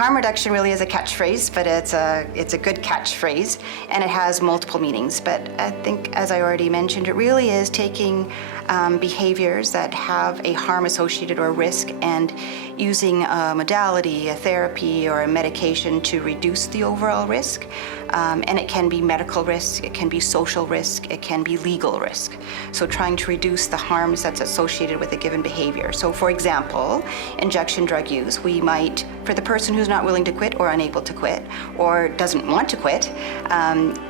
Harm reduction really is a catchphrase, but it's a good catchphrase, and it has multiple meanings. But I think, as I already mentioned, it really is taking behaviors that have a harm associated or risk and using a modality, a therapy, or a medication to reduce the overall risk. And it can be medical risk, it can be social risk, it can be legal risk. So trying to reduce the harms that's associated with a given behavior. So for example, injection drug use, we might, for the person who's not willing to quit or unable to quit or doesn't want to quit,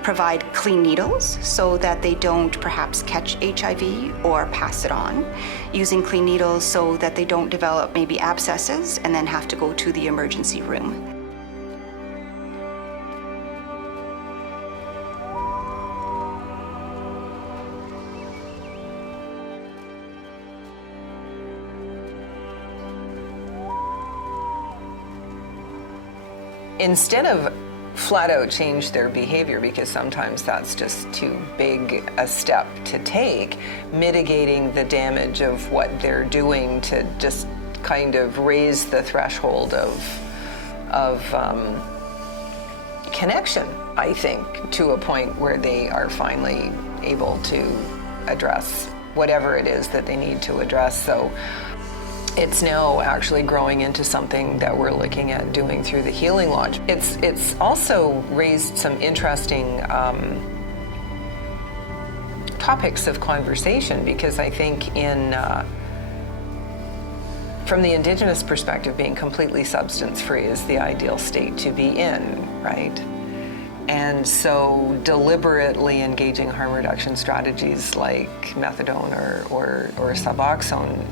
provide clean needles so that they don't perhaps catch HIV or pass it on. Using clean needles so that they don't develop maybe abscesses and then have to go to the emergency room. Instead of flat out change their behavior, because sometimes that's just too big a step to take, mitigating the damage of what they're doing to just kind of raise the threshold of connection, I think, to a point where they are finally able to address whatever it is that they need to address. So it's now actually growing into something that we're looking at doing through the Healing Lodge. It's also raised some interesting topics of conversation, because I think from the Indigenous perspective, being completely substance-free is the ideal state to be in, right? And so deliberately engaging harm reduction strategies like methadone or Suboxone,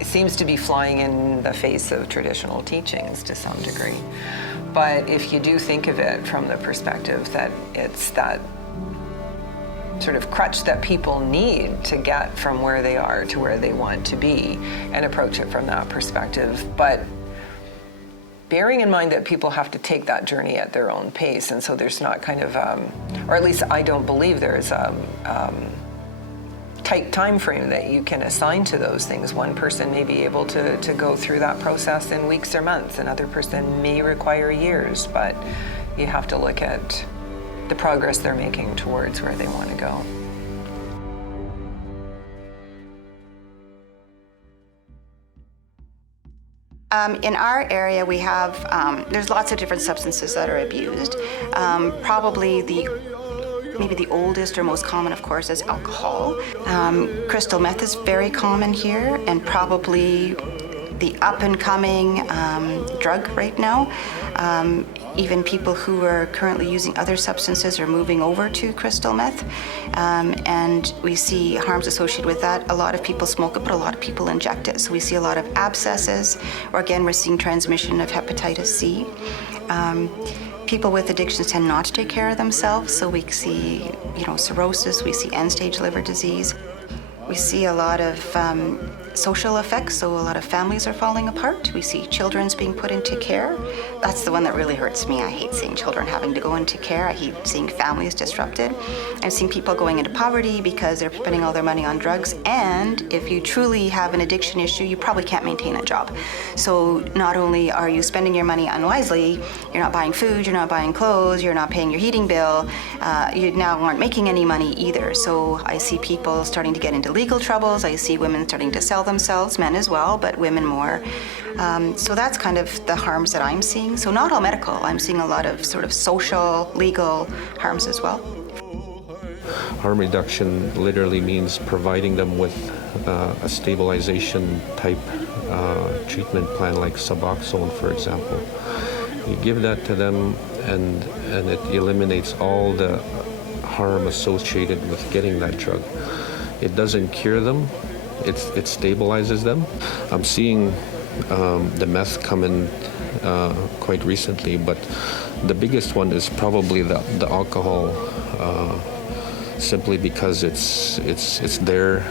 it seems to be flying in the face of traditional teachings to some degree. But if you do think of it from the perspective that it's that sort of crutch that people need to get from where they are to where they want to be, and approach it from that perspective, but bearing in mind that people have to take that journey at their own pace, and so there's not kind of, or at least I don't believe there's tight time frame that you can assign to those things. One person may be able to go through that process in weeks or months. Another person may require years, but you have to look at the progress they're making towards where they want to go. In our area, we have, there's lots of different substances that are abused. Probably maybe the oldest or most common, of course, is alcohol. Crystal meth is very common here, and probably the up-and-coming drug right now. Even people who are currently using other substances are moving over to crystal meth, and we see harms associated with that. A lot of people smoke it, but a lot of people inject it. So we see a lot of abscesses, or again, we're seeing transmission of hepatitis C. People with addictions tend not to take care of themselves, so we see, cirrhosis, we see end-stage liver disease. We see a lot of social effects, so a lot of families are falling apart. We see children's being put into care. That's the one that really hurts me. I hate seeing children having to go into care. I hate seeing families disrupted. I'm seeing people going into poverty because they're spending all their money on drugs, and if you truly have an addiction issue, you probably can't maintain a job. So not only are you spending your money unwisely, you're not buying food, you're not buying clothes, you're not paying your heating bill, you now aren't making any money either. So I see people starting to get into legal troubles. I see women starting to sell themselves, men as well, but women more. So that's kind of the harms that I'm seeing. So not all medical, I'm seeing a lot of sort of social, legal harms as well. Harm reduction literally means providing them with a stabilization type treatment plan like Suboxone, for example. You give that to them, and it eliminates all the harm associated with getting that drug. It doesn't cure them, it stabilizes them. I'm seeing the meth come in quite recently, but the biggest one is probably the alcohol, simply because it's there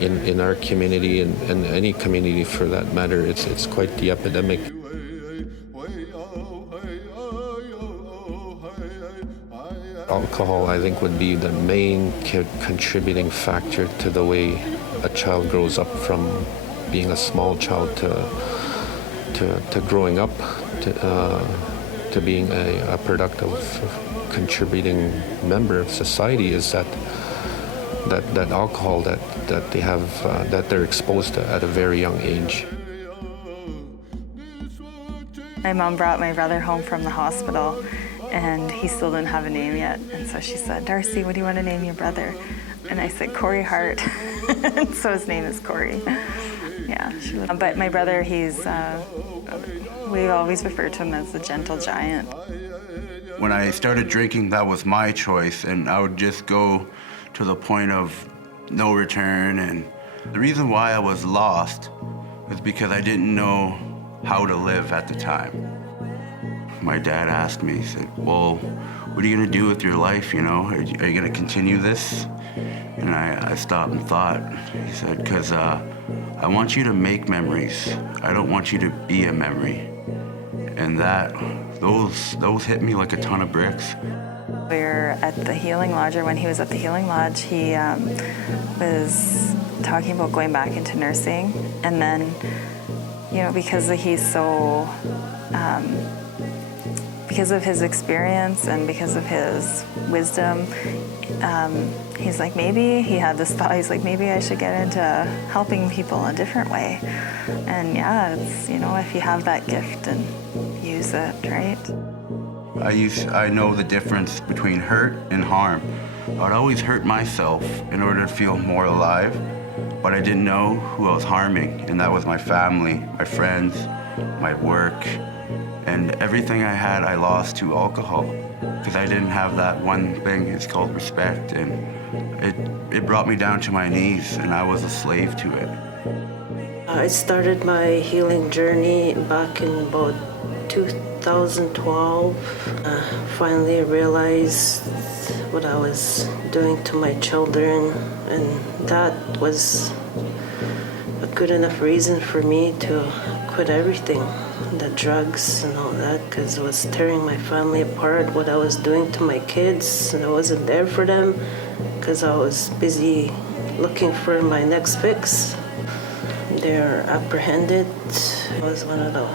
in our community, and any community for that matter. It's quite the epidemic. Alcohol, I think, would be the main contributing factor to the way a child grows up from being a small child to growing up to being a productive, contributing member of society is that alcohol that they have that they're exposed to at a very young age. My mom brought my brother home from the hospital, and he still didn't have a name yet. And so she said, "Darcy, what do you want to name your brother?" And I said, "Corey Hart." And so his name is Corey. Yeah. But my brother, we always refer to him as the gentle giant. When I started drinking, that was my choice, and I would just go to the point of no return. And the reason why I was lost was because I didn't know how to live at the time. My dad asked me, he said, "Well, what are you gonna do with your life, you know? Are you gonna continue this?" And I stopped and thought. He said, "Because I want you to make memories. I don't want you to be a memory." And those hit me like a ton of bricks. We were at the Healing Lodge, or when he was at the Healing Lodge, he was talking about going back into nursing. And then, because he's so, because of his experience and because of his wisdom, he's like, maybe he had this thought, he's like, maybe I should get into helping people a different way. And yeah, it's, if you have that gift, and use it, right? I know the difference between hurt and harm. I'd always hurt myself in order to feel more alive, but I didn't know who I was harming, and that was my family, my friends, my work, and everything I had I lost to alcohol because I didn't have that one thing. It's called respect, and it brought me down to my knees, and I was a slave to it. I started my healing journey back in about 2012. Finally realized what I was doing to my children, and that was a good enough reason for me to quit everything, the drugs and all that, because it was tearing my family apart. What I was doing to my kids, and I wasn't there for them because I was busy looking for my next fix. They're apprehended. It was one of the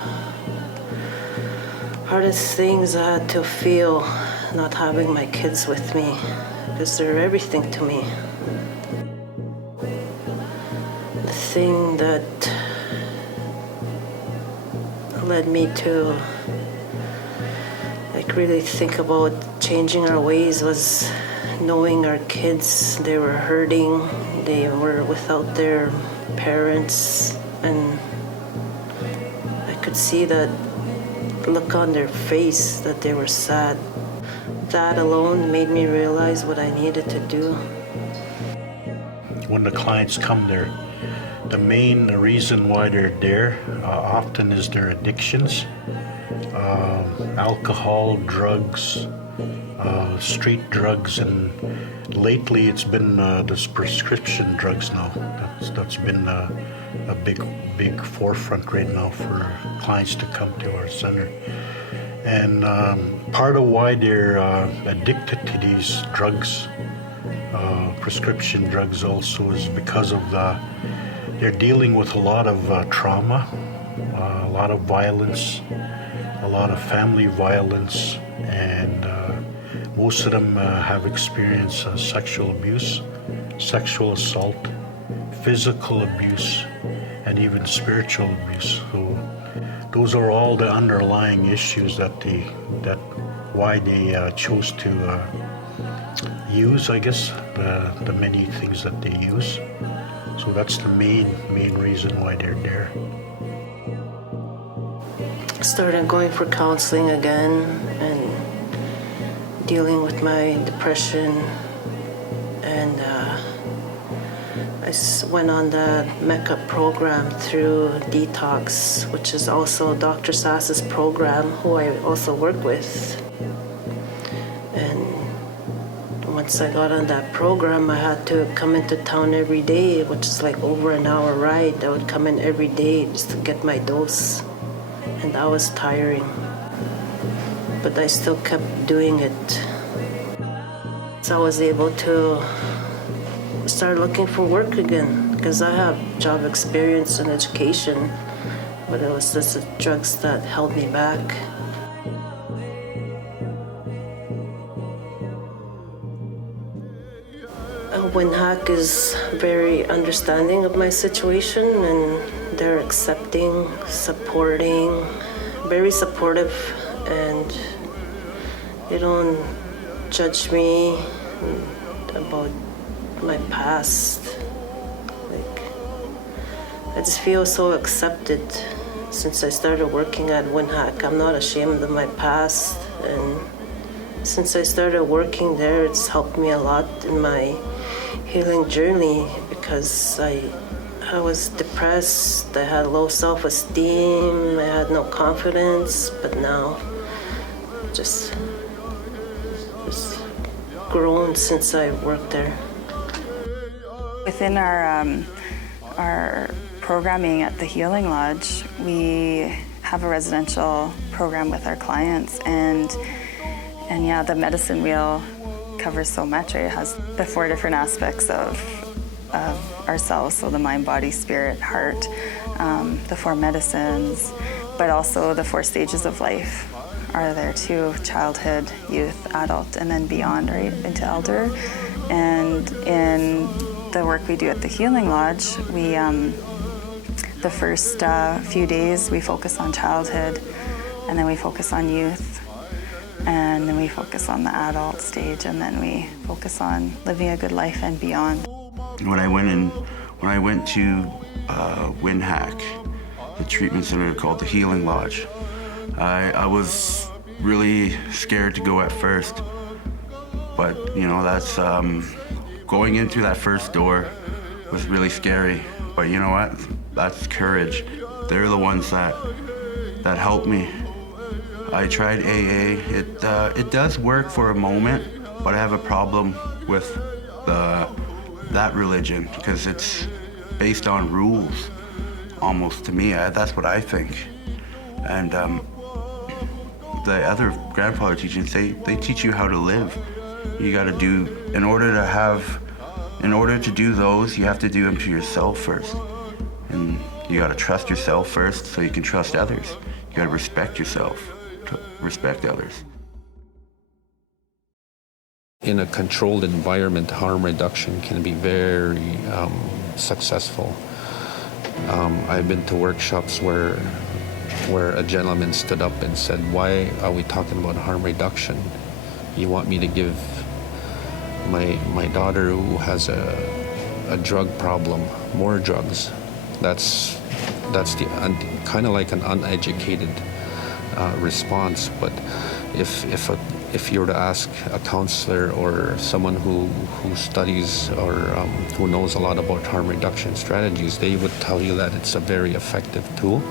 hardest things I had to feel, not having my kids with me, because they're everything to me. The thing that led me to really think about changing our ways was knowing our kids, they were hurting, they were without their parents, and I could see that look on their face that they were sad. That alone made me realize what I needed to do. When the clients come there, the main reason why they're there often is their addictions, alcohol, drugs, street drugs, and lately it's been this prescription drugs now. That's been a big forefront right now for clients to come to our center. And part of why they're addicted to these drugs, prescription drugs also, is because of they're dealing with a lot of trauma, a lot of violence, a lot of family violence, and most of them have experienced sexual abuse, sexual assault, physical abuse, and even spiritual abuse. So those are all the underlying issues that why they chose to use, I guess, the many things that they use. So that's the main reason why they're there. Started going for counseling again and dealing with my depression, and I went on the MECA program through Detox, which is also Dr. Sass's program, who I also work with. And once I got on that program, I had to come into town every day, which is like over an hour ride. I would come in every day just to get my dose, and that was tiring. But I still kept doing it. So I was able to start looking for work again, because I have job experience and education, but it was just the drugs that held me back. WNHAC is very understanding of my situation, and they're accepting, supporting, very supportive, and they don't judge me about my past. Like, I just feel so accepted since I started working at WNHAC. I'm not ashamed of my past, and since I started working there, it's helped me a lot in my healing journey, because I was depressed, I had low self-esteem, I had no confidence, but now just grown since I worked there. Within our programming at the Healing Lodge, we have a residential program with our clients, and yeah, the medicine wheel covers so much, right? It has the 4 different aspects of ourselves, so the mind, body, spirit, heart, the 4 medicines, but also the 4 stages of life are there too: childhood, youth, adult, and then beyond, right, into elder. And in the work we do at the Healing Lodge, we the first few days we focus on childhood, and then we focus on youth, and then we focus on the adult stage, and then we focus on living a good life and beyond. When I went to WNHAC, the treatment center called the Healing Lodge, I was really scared to go at first, but that's going in through that first door was really scary. But you know what? That's courage. They're the ones that helped me. I tried AA. It does work for a moment, but I have a problem with that religion, because it's based on rules, almost, to me. That's what I think. And the other grandfather teachings, they teach you how to live. You got to do, in order to do those, you have to do them to yourself first. And you got to trust yourself first so you can trust others. You got to respect yourself to respect others. In a controlled environment, harm reduction can be very successful. I've been to workshops where a gentleman stood up and said, "Why are we talking about harm reduction? You want me to give my daughter, who has a drug problem, more drugs?" That's the kind of like an uneducated response. But if you were to ask a counselor or someone who studies or who knows a lot about harm reduction strategies, they would tell you that it's a very effective tool.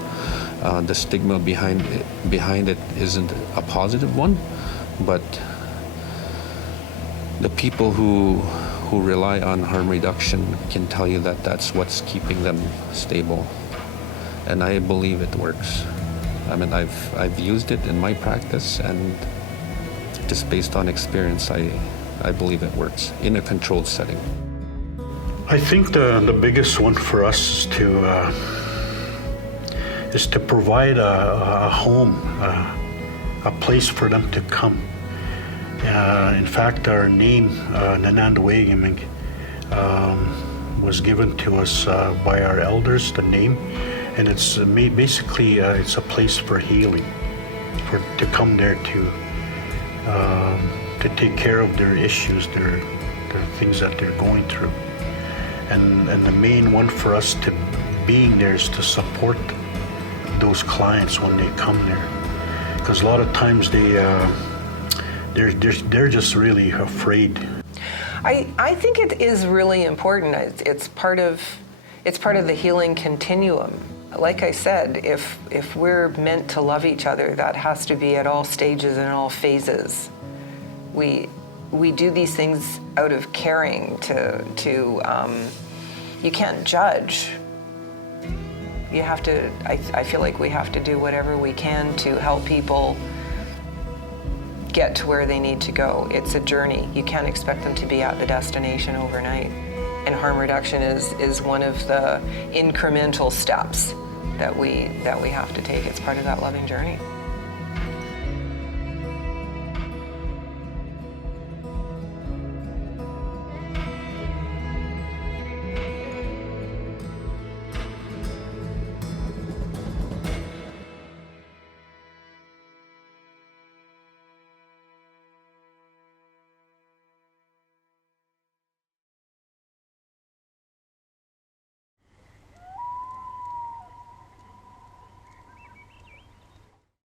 The stigma behind it isn't a positive one, but the people who rely on harm reduction can tell you that that's what's keeping them stable. And I believe it works. I mean, I've used it in my practice, and just based on experience, I believe it works in a controlled setting. I think the biggest one for us is to provide a home, a place for them to come. In fact, our name, Nanandawayiming, was given to us by our elders, the name, and it's basically it's a place for healing, to come there to take care of their issues, their things that they're going through. And the main one for us to being there is to support those clients when they come there, because a lot of times they're just really afraid. I think it is really important. It's part of the healing continuum. Like I said, if we're meant to love each other, that has to be at all stages and all phases. We do these things out of caring to you can't judge. You have to, I feel like we have to do whatever we can to help people get to where they need to go. It's a journey. You can't expect them to be at the destination overnight. And harm reduction is one of the incremental steps that we have to take. It's part of that loving journey.